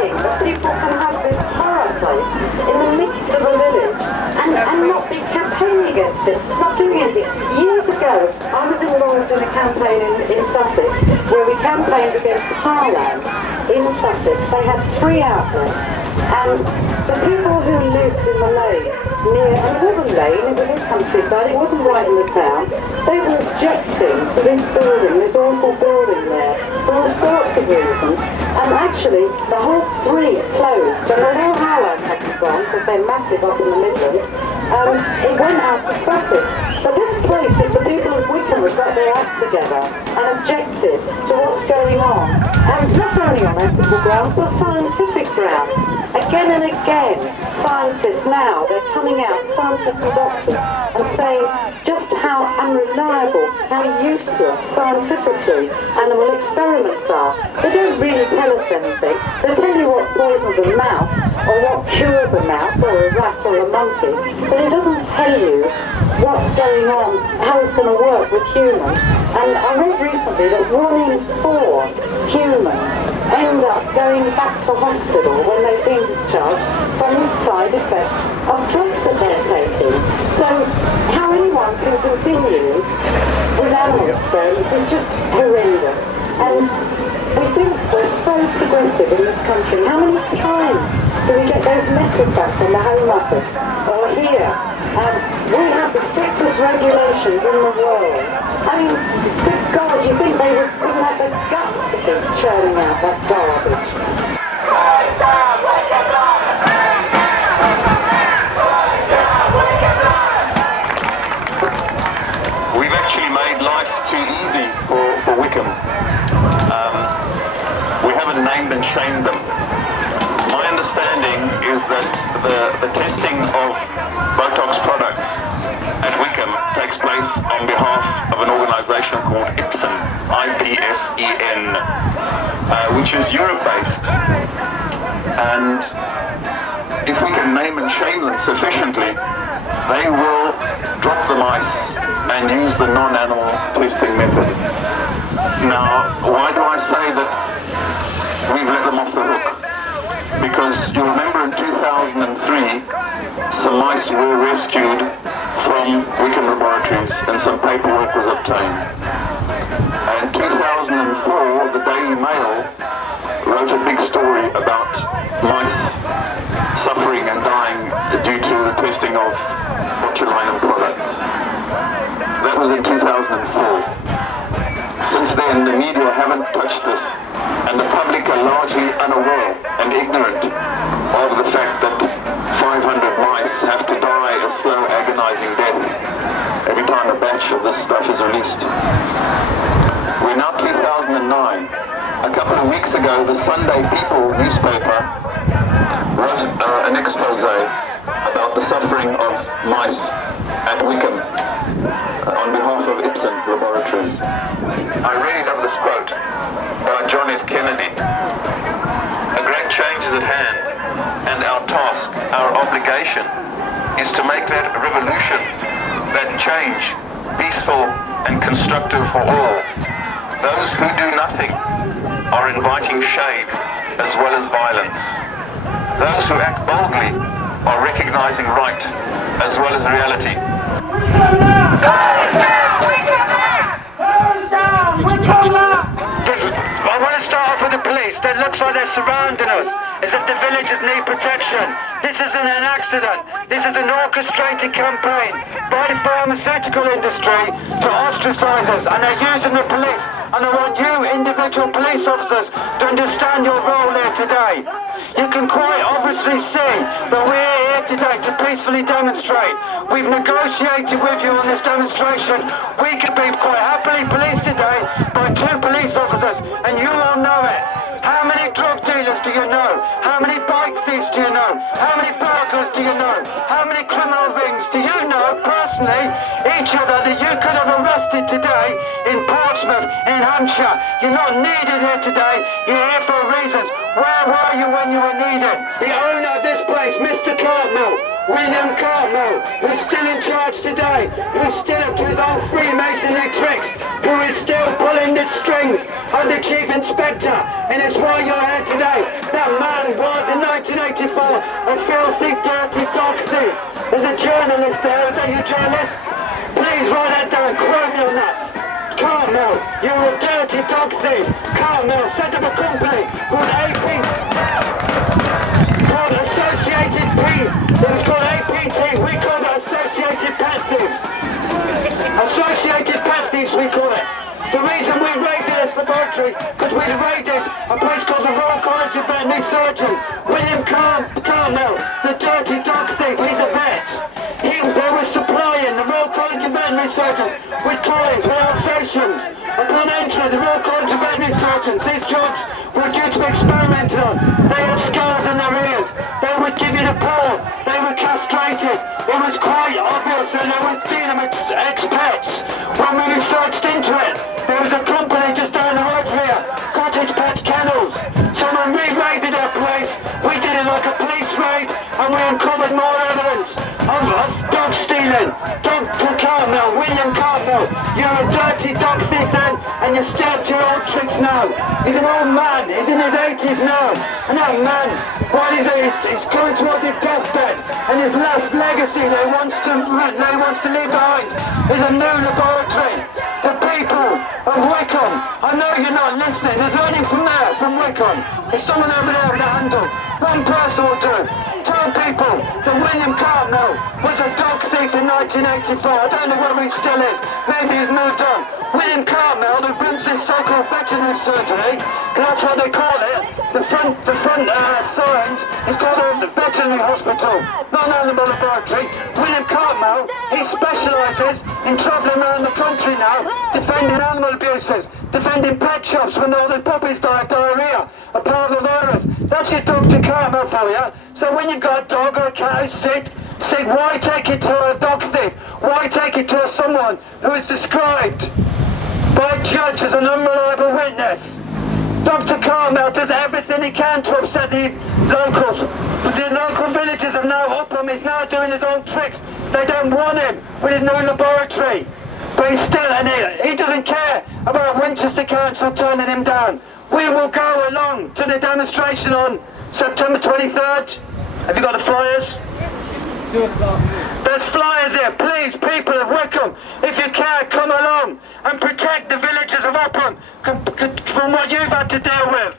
thinking that people can have this horror place in the midst of a village and not be campaigning against it, not doing anything. Years ago, I was involved in a campaign in Sussex where we campaigned against Harland in Sussex. They had 3 outlets, and the people who lived in the lane near, and it wasn't lane, it was in countryside, it wasn't right in the town, they were objecting to this building, this awful building there, for all sorts of reasons, and actually the whole 3 closed, and although Harland hasn't gone, because they're massive up in the Midlands, it went out of Sussex. But this place, if the people of Wickham had got their act together and objected to what's going on, and not only on ethical grounds, but scientific grounds. Again and again, scientists now, they're coming out, scientists and doctors, and saying just how unreliable, how useless scientifically animal experiments are. They don't really tell us anything. They tell you what poisons a mouse, or what cures a mouse, or a rat, or a monkey, but it doesn't tell you what's going on, how it's going to work with humans. And I read recently that 1 in 4 humans end up going back to hospital when they've been discharged from the side effects of drugs that they're taking. So how anyone can continue with animal experiments is just horrendous. And we think we're so progressive in this country. How many times do we get those letters back from the Home Office or here? We have the strictest regulations in the world. I mean, good God, you think they wouldn't have the guts to keep churning out that garbage? We've actually made life too easy for Wickham. We haven't named and shamed them. My understanding is that the testing of botox products at Wickham takes place on behalf of an organisation called IPSEN, I-P-S-E-N, which is Europe-based. And if we can name and shame them sufficiently, they will drop the mice and use the non-animal testing method. Now, why do I say that we've let them off the hook? Because you remember in 2003, some mice were rescued from Wickham Laboratories and some paperwork was obtained. And in 2004, the Daily Mail wrote a big story about mice suffering and dying due to the testing of botulinum products. That was in 2004. Since then, the media haven't touched this, and the public are largely unaware and ignorant of the fact that 500 mice have to die a slow, agonizing death every time a batch of this stuff is released. We're now 2009. A couple of weeks ago, the Sunday People newspaper wrote an expose about the suffering of mice at Wickham on behalf of IPSEN Laboratories. I really love this quote by John F. Kennedy. A great change is at hand, and our task, our obligation, is to make that revolution, that change, peaceful and constructive for all. Those who do nothing are inviting shame as well as violence. Those who act boldly are recognizing right as well as reality. I want to start off with the police. It looks like they're surrounding us, as if the villagers need protection. This isn't an accident. This is an orchestrated campaign by the pharmaceutical industry to ostracize us, and they're using the police. And I want you, individual police officers, to understand your role here today. You can quite obviously see that we're here today to peacefully demonstrate. We've negotiated with you on this demonstration. We could be quite happily policed today by 2 police officers, and you all know it. How many drug dealers do you know? How many bike thieves do you know? How many burglars do you know? How many criminal rings do you know personally, each other, that you could have arrested today in Portsmouth, in Hampshire? You're not needed here today. You're here for reasons. Where were you when you were needed? The owner of this place, Mr. Cartmel, William Cartmel, who's still in charge today, who's still up to his old Freemasonry tricks, who is still pulling the strings things. I'm the Chief Inspector, and it's why you're here today. That man was in 1984 a filthy, dirty dog thief. There's a journalist there. Is that your journalist? Please write that down. Quote me on that. Carmel, you're a dirty dog thief. Carmel set up a company called Associated P. It was called APT. We called it Associated Pet Thieves. Associated Pet Thieves, we call it. The reason we raided this laboratory, because we raided a place called the Royal College of Veterinary Surgeons. William Carmel, the dirty dog thief, he's a vet. They were supplying the Royal College of Veterinary Surgeons with coins, with Alsatians. Upon entry, the Royal College of Veterinary Surgeons, these drugs were due to be experimented on. They had scars in their ears. They would give you the paw. They were castrated. It was quite obvious that they were dealing with ex-pets. When we researched into it, there was a company just down the road here, Cottage Pet Kennels. So when we raided our place, we did it like a police raid, and we uncovered more evidence of dog stealing. Dr. Carmel, William Carmel, you're a dirty dog thief then, and you're still up to your old tricks now. He's an old man, he's in his 80s now, and that man, while he's coming towards his deathbed, and his last legacy that he wants to leave behind is a new laboratory. The people of Wickham, I know you're not listening, there's only from there, from Wickham. There's someone over there with a handle. One person will do. Tell people that William Carmel was a dog thief in 1984. I don't know whether he still is. Maybe he's moved on. William Carmel, that runs this so-called veterinary surgery, that's what they call it. The front signs is called the veterinary hospital, not an animal laboratory. William Carmel, he specialises in travelling around the country now, defending animal abuses, defending pet shops when all the puppies die of diarrhoea, a parvovirus. That's your Dr. Carmel for you. So when you've got a dog or a cat who's sick, why take it to a dog thief? Why take it to someone who is described by a judge as an unreliable witness? Dr. Carmel does everything he can to upset the locals. But the local villagers have now up him. He's now doing his own tricks. They don't want him with his new laboratory. But he's still, and he doesn't care about Winchester Council turning him down. We will go along to the demonstration on September 23rd. Have you got the flyers? 2 o'clock. There's flyers here. Please, people of Wickham, if you can, come along and protect the villagers of Upham from what you've had to deal with.